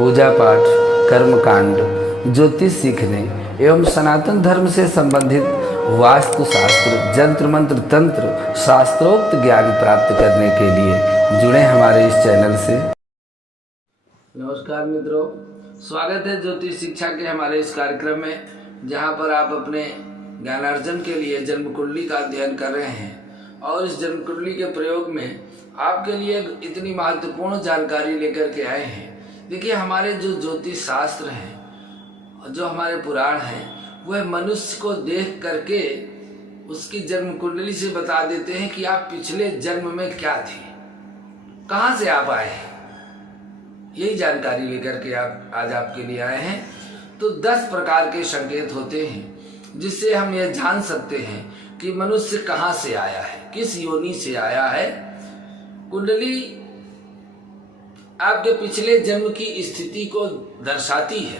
पूजा पाठ, कर्मकांड, ज्योतिष सीखने एवं सनातन धर्म से संबंधित वास्तु शास्त्र, जंत्र मंत्र, तंत्र, शास्त्रोक्त ज्ञान प्राप्त करने के लिए जुड़े हमारे इस चैनल से। नमस्कार मित्रों, स्वागत है ज्योतिष शिक्षा के हमारे इस कार्यक्रम में, जहां पर आप अपने ज्ञानार्जन के लिए जन्म कुंडली का अध्ययन कर रहे हैं। और इस जन्म कुंडली के प्रयोग में आपके लिए इतनी महत्वपूर्ण जानकारी लेकर के आए हैं। देखिए, हमारे जो ज्योतिष शास्त्र हैं, जो हमारे पुराण हैं, वह मनुष्य को देख करके उसकी जन्म कुंडली से बता देते हैं कि आप पिछले जन्म में क्या थे, कहाँ से आप आए हैं। यही जानकारी लेकर के आप आज आपके लिए आए हैं। तो 10 प्रकार के संकेत होते हैं जिससे हम यह जान सकते हैं कि मनुष्य कहाँ से आया है, किस योनि से आया है। कुंडली आपके पिछले जन्म की स्थिति को दर्शाती है।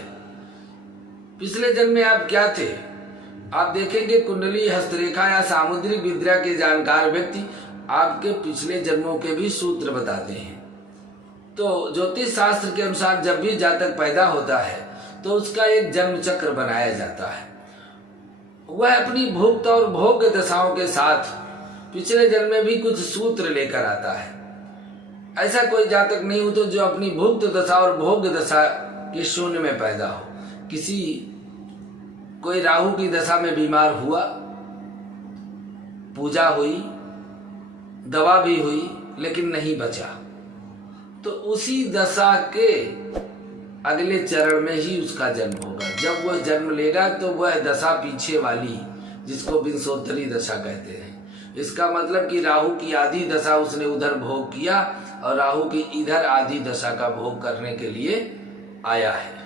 पिछले जन्म में आप क्या थे, आप देखेंगे कुंडली, हस्तरेखा या सामुद्रिक विद्या के जानकार व्यक्ति आपके पिछले जन्मों के भी सूत्र बताते हैं। तो ज्योतिष शास्त्र के अनुसार जब भी जातक पैदा होता है तो उसका एक जन्म चक्र बनाया जाता है। वह अपनी भुक्त और भोग्य दशाओं के साथ पिछले जन्म में भी कुछ सूत्र लेकर आता है। ऐसा कोई जातक नहीं हो तो जो अपनी भुक्त दशा और भोग्य दशा के शून्य में पैदा हो। कोई राहु की दशा में बीमार हुआ, पूजा हुई, दवा भी हुई, लेकिन नहीं बचा, तो उसी दशा के अगले चरण में ही उसका जन्म होगा। जब वह जन्म लेगा तो वह दशा पीछे वाली, जिसको विंशोत्तरी दशा कहते हैं। इसका मतलब कि राहु की आधी दशा उसने उधर भोग किया और राहु की इधर आधी दशा का भोग करने के लिए आया है।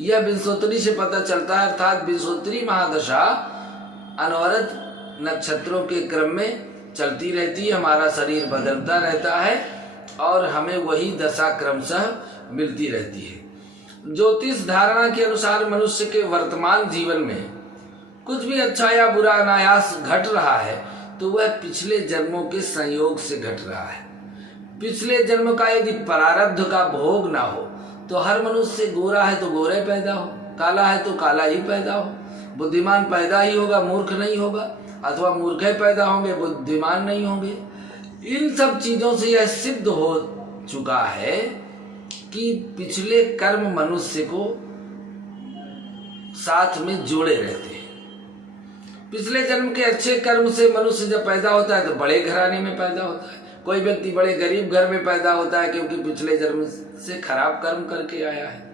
यह विंशोत्तरी से पता चलता है, अर्थात विंशोत्तरी महादशा अनवरत नक्षत्रों के क्रम में चलती रहती है। हमारा शरीर बदलता रहता है और हमें वही दशा क्रमशः मिलती रहती है। ज्योतिष धारणा के अनुसार मनुष्य के वर्तमान जीवन में कुछ भी अच्छा या बुरा अनायास घट रहा है तो वह पिछले जन्मों के संयोग से घट रहा है। पिछले जन्म का यदि प्रारब्ध का भोग ना हो तो हर मनुष्य गोरा है तो गोरे पैदा हो, काला है तो काला ही पैदा हो, बुद्धिमान पैदा ही होगा, मूर्ख नहीं होगा, अथवा मूर्ख पैदा होंगे, बुद्धिमान नहीं होंगे। इन सब चीजों से यह सिद्ध हो चुका है कि पिछले कर्म मनुष्य को साथ में जोड़े रहते हैं। पिछले जन्म के अच्छे कर्म से मनुष्य जब पैदा होता है तो बड़े घराने में पैदा होता है। कोई व्यक्ति बड़े गरीब घर में पैदा होता है क्योंकि पिछले जन्म से खराब कर्म करके आया है।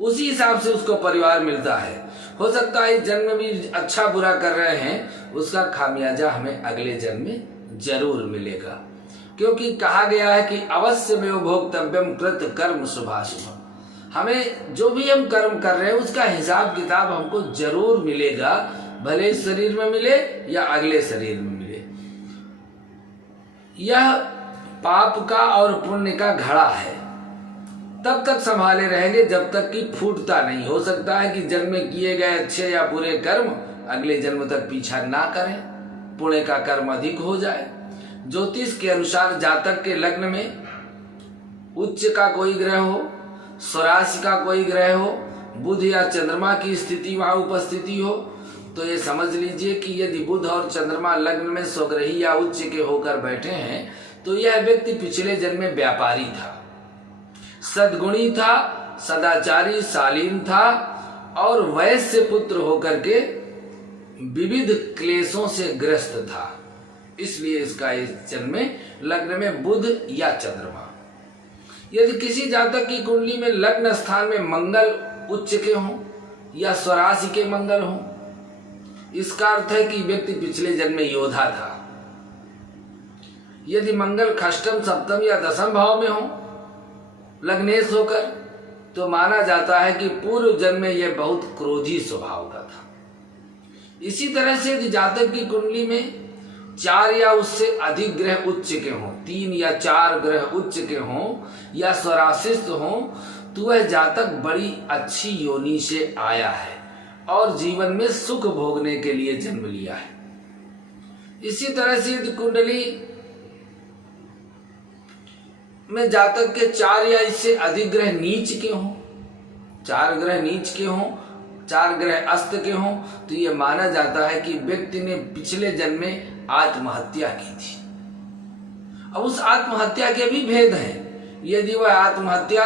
उसी हिसाब से उसको परिवार मिलता है। हो सकता है इस जन्म में भी अच्छा बुरा कर रहे हैं, उसका खामियाजा हमें अगले जन्म में जरूर मिलेगा। क्योंकि कहा गया है कि अवश्य में भोक्तव्यम कृत कर्म शुभाशुभ। हमें जो भी हम कर्म कर रहे हैं उसका हिसाब किताब हमको जरूर मिलेगा, भले इस शरीर में मिले या अगले शरीर में मिले। यह पाप का और पुण्य का घड़ा है, तब तक संभाले रहेंगे जब तक कि फूटता नहीं। हो सकता है कि जन्म में किए गए अच्छे या बुरे कर्म अगले जन्म तक पीछा ना करें, पुण्य का कर्म अधिक हो जाए। ज्योतिष के अनुसार जातक के लग्न में उच्च का कोई ग्रह हो, स्वराशि का कोई ग्रह हो, बुध या चंद्रमा की स्थिति वहां उपस्थिति हो, तो ये समझ लीजिए कि यदि बुध और चंद्रमा लग्न में स्वग्रही या उच्च के होकर बैठे हैं तो यह व्यक्ति पिछले जन्म में व्यापारी था, सद्गुणी था, सदाचारी, शालीन था और वैश्य पुत्र होकर के विविध क्लेशों से ग्रस्त था। इसलिए इसका इस जन्म में लग्न में बुध या चंद्रमा। यदि किसी जातक की कुंडली में लग्न स्थान में मंगल उच्च के हों या स्वराशि के मंगल हों, इसका अर्थ है कि व्यक्ति पिछले जन्म में योद्धा था। यदि मंगल खष्टम, सप्तम या दशम भाव में हो लग्नेश होकर, तो माना जाता है कि पूर्व जन्म में यह बहुत क्रोधी स्वभाव का था। इसी तरह से यदि जातक की कुंडली में 4 या उससे अधिक ग्रह उच्च के हों, 3 या 4 ग्रह उच्च के हों या स्वराशिस्त हों, तो वह जातक बड़ी अच्छी योनि से आया है और जीवन में सुख भोगने के लिए जन्म लिया है। इसी तरह से यदि कुंडली में जातक के 4 या इससे अधिक ग्रह नीच के हों 4 ग्रह नीच के हों, 4 ग्रह अस्त के हों, तो ये माना जाता है कि व्यक्ति ने पिछले जन्म में आत्महत्या की थी। अब उस आत्महत्या के भी भेद हैं। यदि वह आत्महत्या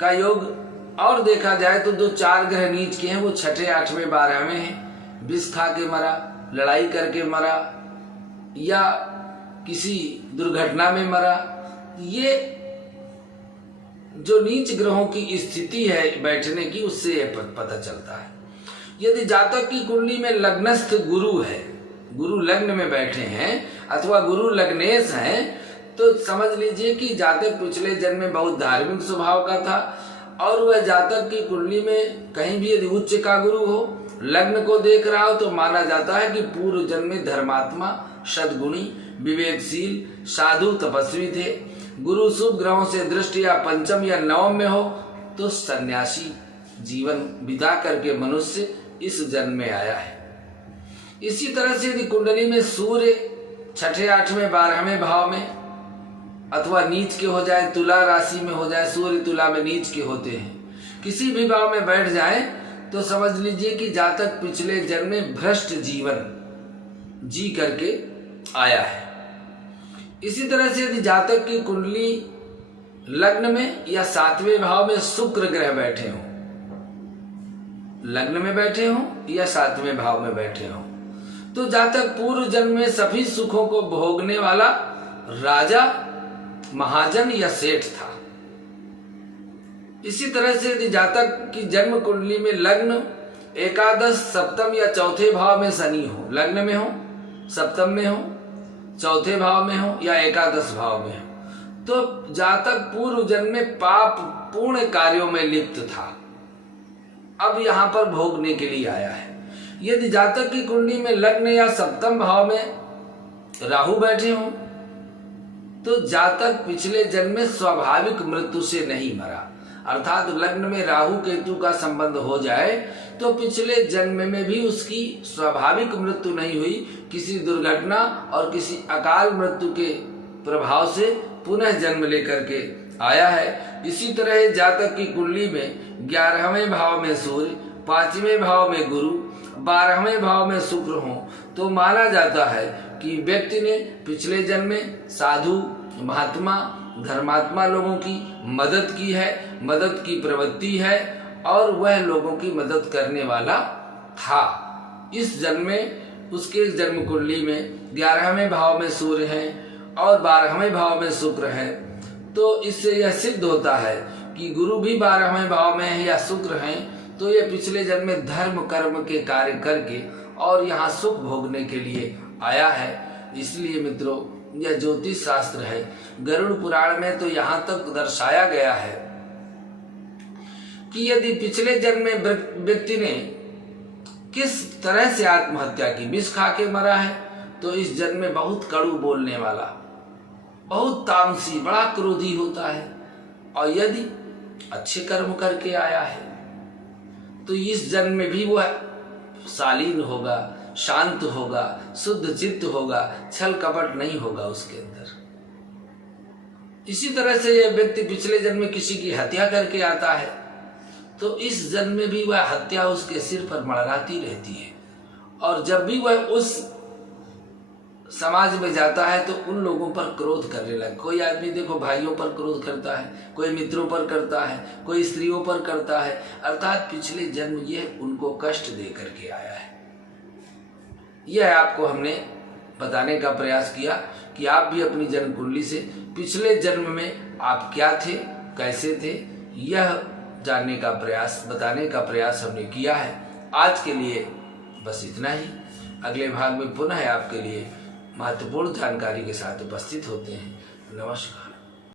का योग और देखा जाए तो जो 4 ग्रह नीच के हैं वो 6ठे, 8वें, 12वें हैं। विष खा के मरा, लड़ाई करके मरा, या किसी दुर्घटना में मरा। ये जो नीच ग्रहों की स्थिति है बैठने की, उससे यह पता चलता है। यदि जातक की कुंडली में लग्नस्थ गुरु है, गुरु लग्न में बैठे हैं अथवा गुरु लग्नेश हैं, तो समझ लीजिए कि जातक पिछले जन्म में बहुत धार्मिक स्वभाव का था, और वह जातक की कुंडली में कहीं भी यदि उच्च का गुरु हो, लग्न को देख रहा हो, तो माना जाता है कि पूर्व जन्म में धर्मात्मा, सद्गुणी, विवेकशील, साधु, तपस्वी थे। गुरु शुभ ग्रहों से दृष्टि या पंचम या नवम में हो तो सन्यासी जीवन बिता करके मनुष्य इस जन्म में आया है। इसी तरह से यदि कुंडली में सूर्य 6ठे, 8वें, 12वें भाव में अथवा नीच के हो जाए, तुला राशि में हो जाए, सूर्य तुला में नीच के होते हैं, किसी भी भाव में बैठ जाए, तो समझ लीजिए कि जातक पिछले जन्म में भ्रष्ट जीवन जी करके आया है। इसी तरह से यदि जातक की कुंडली लग्न में या 7वें भाव में शुक्र ग्रह बैठे हों, लग्न में बैठे हों या 7वें भाव में बैठे हों, तो जातक पूर्व जन्म में सभी सुखों को भोगने वाला राजा, महाजन या सेठ था। इसी तरह से यदि जातक की जन्म कुंडली में लग्न एकादश, सप्तम या चौथे भाव में शनि हो, लग्न में हो, सप्तम में हो, चौथे भाव में हो या एकादश भाव में हो, तो जातक पूर्व जन्म में पाप पूर्ण कार्यों में लिप्त था, अब यहां पर भोगने के लिए आया है। यदि जातक की कुंडली में लग्न या सप्तम भाव में राहु बैठे हों, तो जातक पिछले जन्म में स्वाभाविक मृत्यु से नहीं मरा, अर्थात लग्न में राहु केतु का संबंध हो जाए तो पिछले जन्म में भी उसकी स्वाभाविक मृत्यु नहीं हुई, किसी दुर्घटना और किसी अकाल मृत्यु के प्रभाव से पुनः जन्म लेकर के आया है। इसी तरह जातक की कुंडली में 11वें भाव में सूर्य, 5वें भाव में गुरु, 12वें भाव में शुक्र हो, तो माना जाता है कि व्यक्ति ने पिछले जन्म में साधु, महात्मा, धर्मात्मा लोगों की मदद की है, मदद की प्रवृत्ति है, और वह लोगों की मदद करने वाला था। इस जन्म में उसके जन्म कुंडली में 11वें भाव में सूर्य है और 12वें भाव में शुक्र है, तो इससे यह सिद्ध होता है कि गुरु भी 12वें भाव में है या शुक्र है, तो यह पिछले जन्म में धर्म कर्म के कार्य करके और यहाँ सुख भोगने के लिए आया है। इसलिए मित्रों, यह ज्योतिष शास्त्र है। गरुड़ पुराण में तो यहाँ तक दर्शाया गया है कि यदि पिछले जन्म में व्यक्ति ने किस तरह से आत्महत्या की, विष खा के मरा है, तो इस जन्म में बहुत कड़ू बोलने वाला, बहुत तामसी, बड़ा क्रोधी होता है। और यदि अच्छे कर्म करके आया है तो इस जन्म में भी वह शालीन होगा, शांत होगा, शुद्ध चित्त होगा, छल कपट नहीं होगा उसके अंदर। इसी तरह से यह व्यक्ति पिछले जन्म में किसी की हत्या करके आता है तो इस जन्म में भी वह हत्या उसके सिर पर मड़राती रहती है, और जब भी वह उस समाज में जाता है तो उन लोगों पर क्रोध करने लगे। कोई आदमी देखो भाइयों पर क्रोध करता है, कोई मित्रों पर करता है, कोई स्त्रियों पर करता है, अर्थात पिछले जन्म यह उनको कष्ट दे करके आया है। यह आपको हमने बताने का प्रयास किया कि आप भी अपनी जन्म कुंडली से पिछले जन्म में आप क्या थे, कैसे थे, यह जानने का प्रयास, बताने का प्रयास हमने किया है। आज के लिए बस इतना ही। अगले भाग में पुनः आपके लिए महत्वपूर्ण जानकारी के साथ उपस्थित होते हैं। नमस्कार।